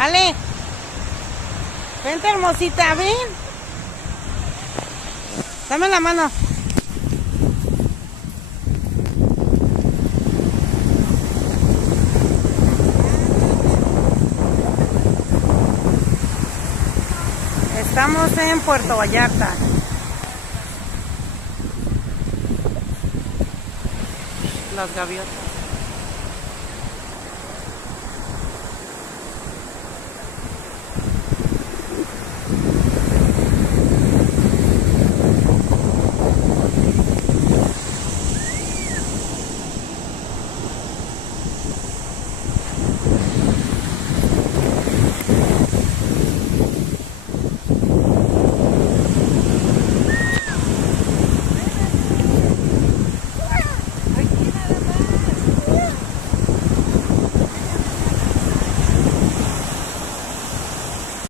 Ale, vente hermosita, ven. Dame la mano. Estamos en Puerto Vallarta. Las gaviotas.